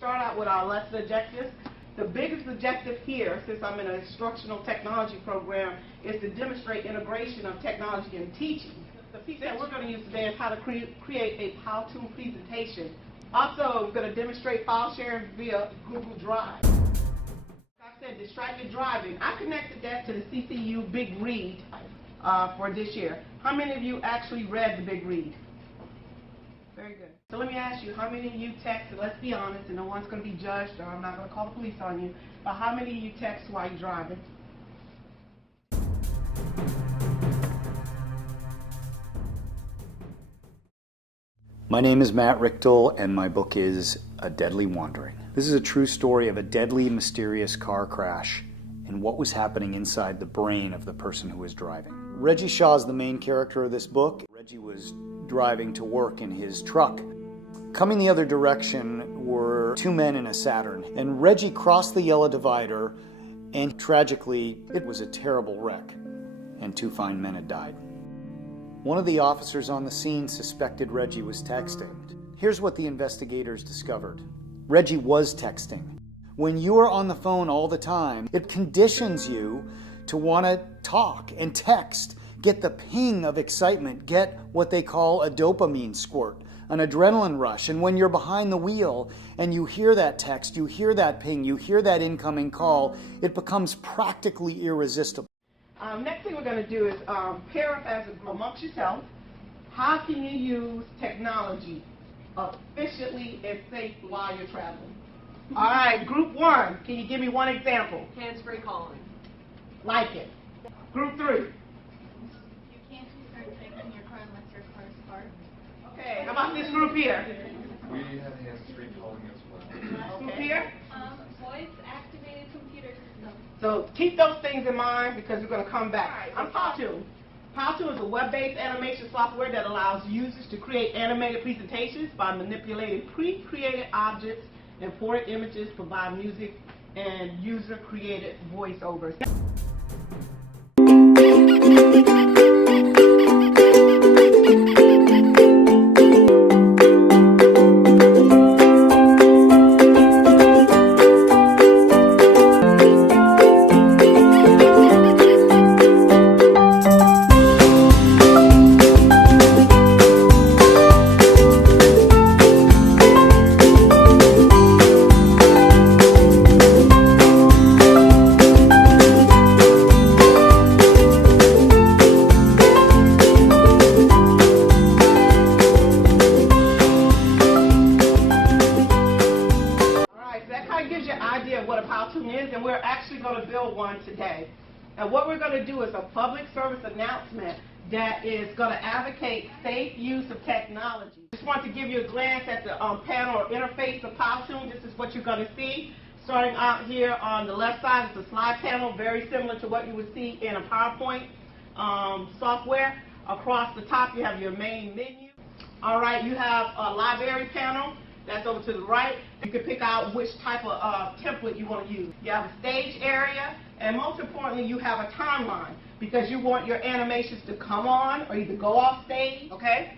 start out with our lesson objectives. The biggest objective here, since I'm in an instructional technology program, is to demonstrate integration of technology in teaching. The piece that we're going to use today is how to create a Powtoon presentation. Also, we're going to demonstrate file sharing via Google Drive. Like I said, distracted driving. I connected that to the CCU Big Read for this year. How many of you actually read the Big Read? Very good. So let me ask you, how many of you text, and let's be honest, and no one's going to be judged, or I'm not going to call the police on you, but how many of you text while you're driving? My name is Matt Richtel, and my book is A Deadly Wandering. This is a true story of a deadly, mysterious car crash and what was happening inside the brain of the person who was driving. Reggie Shaw is the main character of this book. Reggie was driving to work in his truck. Coming the other direction were two men in a Saturn, and Reggie crossed the yellow divider, and tragically, it was a terrible wreck, and two fine men had died. One of the officers on the scene suspected Reggie was texting. Here's what the investigators discovered. Reggie was texting. When you are on the phone all the time, it conditions you to want to talk and text, get the ping of excitement, get what they call a dopamine squirt, an adrenaline rush. And when you're behind the wheel and you hear that text, you hear that ping, you hear that incoming call, it becomes practically irresistible. Next thing we're going to do is pair up as a group amongst yourself. How can you use technology efficiently and safe while you're traveling? All right, group one, can you give me one example? Hands-free calling. Like it. Group three. You can't just start taking your car unless your car is parked. Okay, how about this group here? We have hands-free calling as well. Group here? Voice-activated computer system. So keep those things in mind because we're going to come back. I'm Powtoon. Powtoon is a web-based animation software that allows users to create animated presentations by manipulating pre-created objects, imported images, provide music, and user-created voiceovers. And we're actually going to build one today. And what we're going to do is a public service announcement that is going to advocate safe use of technology. Just want to give you a glance at the panel or interface of Powtoon. This is what you're going to see. Starting out here on the left side is a slide panel, very similar to what you would see in a PowerPoint software. Across the top, you have your main menu. All right, you have a library panel. That's over to the right. You can pick out which type of template you want to use. You have a stage area, and most importantly, you have a timeline because you want your animations to come on or either go off stage, okay?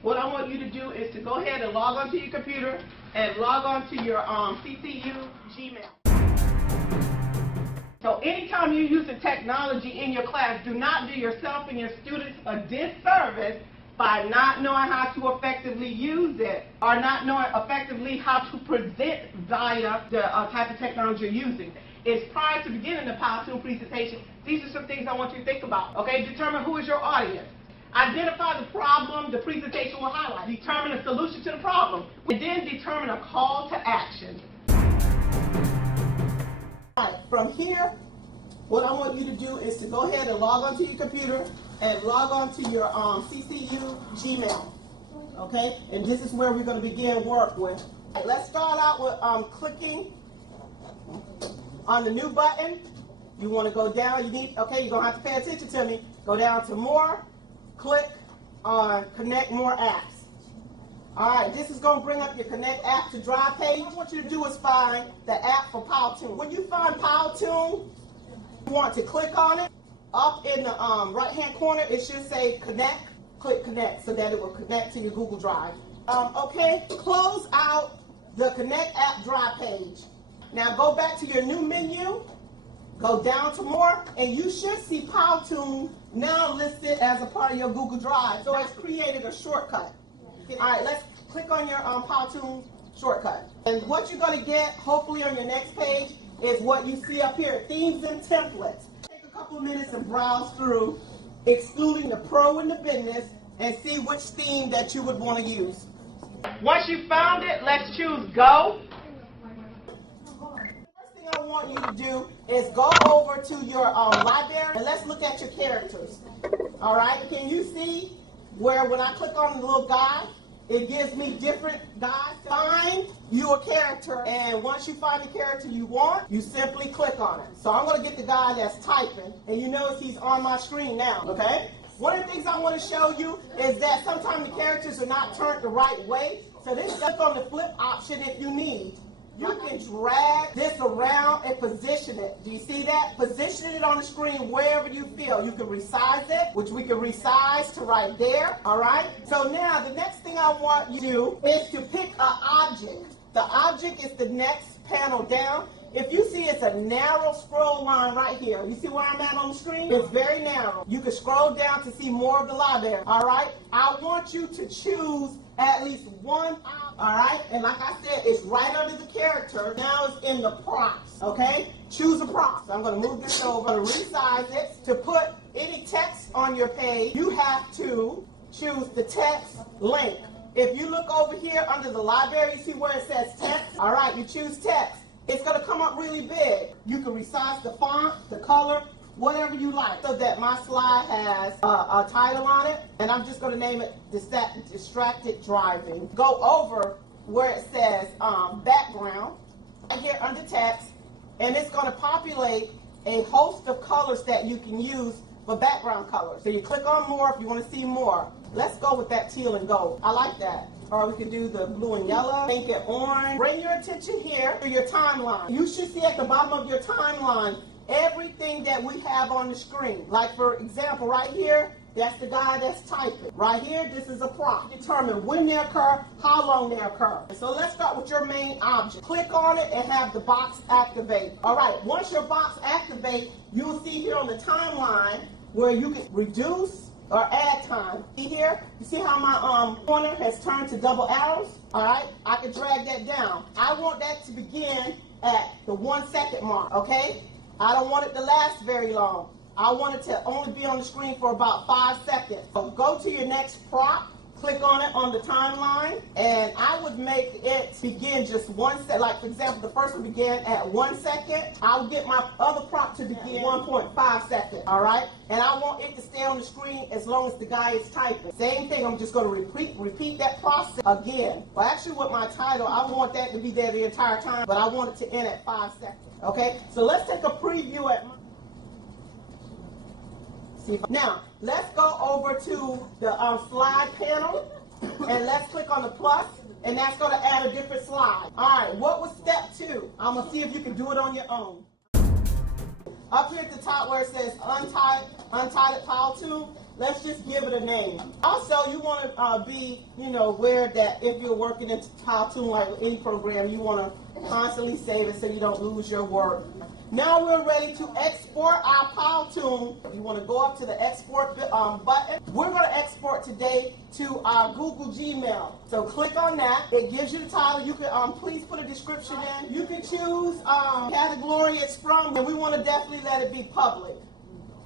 What I want you to do is to go ahead and log onto your computer and log on to your CCU Gmail. So anytime you're using technology in your class, do not do yourself and your students a disservice by not knowing how to effectively use it or not knowing effectively how to present via the type of technology you're using. It's prior to beginning the Powtoon presentation, these are some things I want you to think about. Okay, determine who is your audience. Identify the problem the presentation will highlight. Determine a solution to the problem. And then determine a call to action. All right, from here, what I want you to do is to go ahead and log onto your computer and log on to your CCU Gmail, okay? And this is where we're going to begin work with. Let's start out with clicking on the new button. You want to go down, you're going to have to pay attention to me. Go down to more, click on Connect More Apps. All right, this is going to bring up your Connect App to Drive page. What I want you to do is find the app for Powtoon. When you find Powtoon, you want to click on it. Up in the right-hand corner, it should say Connect. Click Connect so that it will connect to your Google Drive. Okay, close out the Connect App Drive page. Now go back to your new menu, go down to more, and you should see Powtoon now listed as a part of your Google Drive. So it's created a shortcut. All right, let's click on your Powtoon shortcut. And what you're going to get, hopefully on your next page, is what you see up here, themes and templates. Take a couple of minutes and browse through, excluding the pro and the business, and see which theme that you would want to use. Once you found it, let's choose go. First thing I want you to do is go over to your library and let's look at your characters. All right, can you see where when I click on the little guy, it gives me different guys. Find you a character, and once you find the character you want, you simply click on it. So I'm going to get the guy that's typing, and you notice he's on my screen now, okay? One of the things I want to show you is that sometimes the characters are not turned the right way. So this click on the flip option if you need. You can drag this around and position it. Do you see that? Position it on the screen wherever you feel. You can resize it, which we can resize to right there, all right? So now the next thing I want you to do is to pick an object. The object is the next panel down. If you see it's a narrow scroll line right here. You see where I'm at on the screen? It's very narrow. You can scroll down to see more of the library, all right? I want you to choose at least one, all right? And like I said, it's right under the character. Now it's in the prompts, okay? Choose a prompt. So I'm going to move this over, to resize it. To put any text on your page, you have to choose the text link. If you look over here under the library, you see where it says text? All right, you choose text. It's going to come up really big. You can resize the font, the color, whatever you like. So that my slide has a title on it, and I'm just going to name it Distracted Driving. Go over where it says background, right here under text, and it's going to populate a host of colors that you can use for background colors. So you click on more if you want to see more. Let's go with that teal and gold. I like that. Or we can do the blue and yellow, pink and orange. Bring your attention here to your timeline. You should see at the bottom of your timeline everything that we have on the screen. Like for example, right here, that's the guy that's typing. Right here, this is a prompt. Determine when they occur, how long they occur. So let's start with your main object. Click on it and have the box activate. All right, once your box activates, you'll see here on the timeline where you can reduce or add time. See here? You see how my corner has turned to double arrows? All right, I can drag that down. I want that to begin at the 1 second mark, okay? I don't want it to last very long. I want it to only be on the screen for about 5 seconds. So go to your next prompt, click on it on the timeline, and I would make it begin just 1 second. Like for example, the first one began at 1 second. I'll get my other prompt to begin 1.5 seconds, all right? And I want it to stay on the screen as long as the guy is typing. Same thing, I'm just going to repeat that process again. Well, actually with my title, I want that to be there the entire time, but I want it to end at 5 seconds, okay? So let's take a preview at my... Now, let's go over to the slide panel, and let's click on the plus, and that's going to add a different slide. All right, what was step 2? I'm going to see if you can do it on your own. Up here at the top where it says Untitled Powtoon, let's just give it a name. Also, you want to be, aware that if you're working in Powtoon, like any program, you want to constantly save it so you don't lose your work. Now we're ready to export our Powtoon. You want to go up to the export button. We're going to export today to our Google Gmail. So click on that. It gives you the title. You can please put a description in. You can choose category it's from, and we want to definitely let it be public.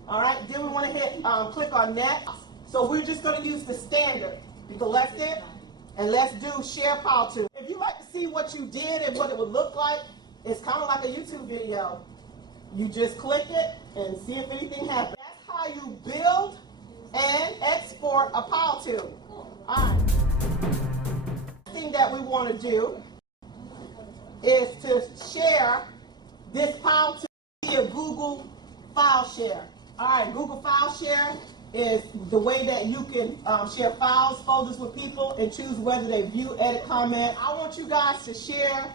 All right. Then we want to hit click on next. So we're just going to use the standard. You select it, and let's do share Powtoon. If you like to see what you did and what it would look like, it's kind of like a YouTube video. You just click it and see if anything happens. That's how you build and export a Powtoon. All right. The thing that we want to do is to share this Powtoon via Google File Share. All right, Google File Share is the way that you can share files, folders with people, and choose whether they view, edit, comment. I want you guys to share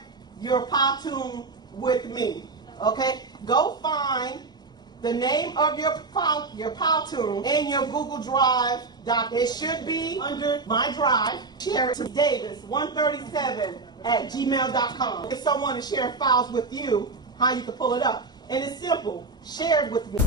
your Powtoon with me. Okay, go find the name of your Powtoon in your Google Drive doc. It should be under My Drive. Share it to Davis137@gmail.com. If someone is sharing files with you, how you can pull it up. And it's simple. Share it with me.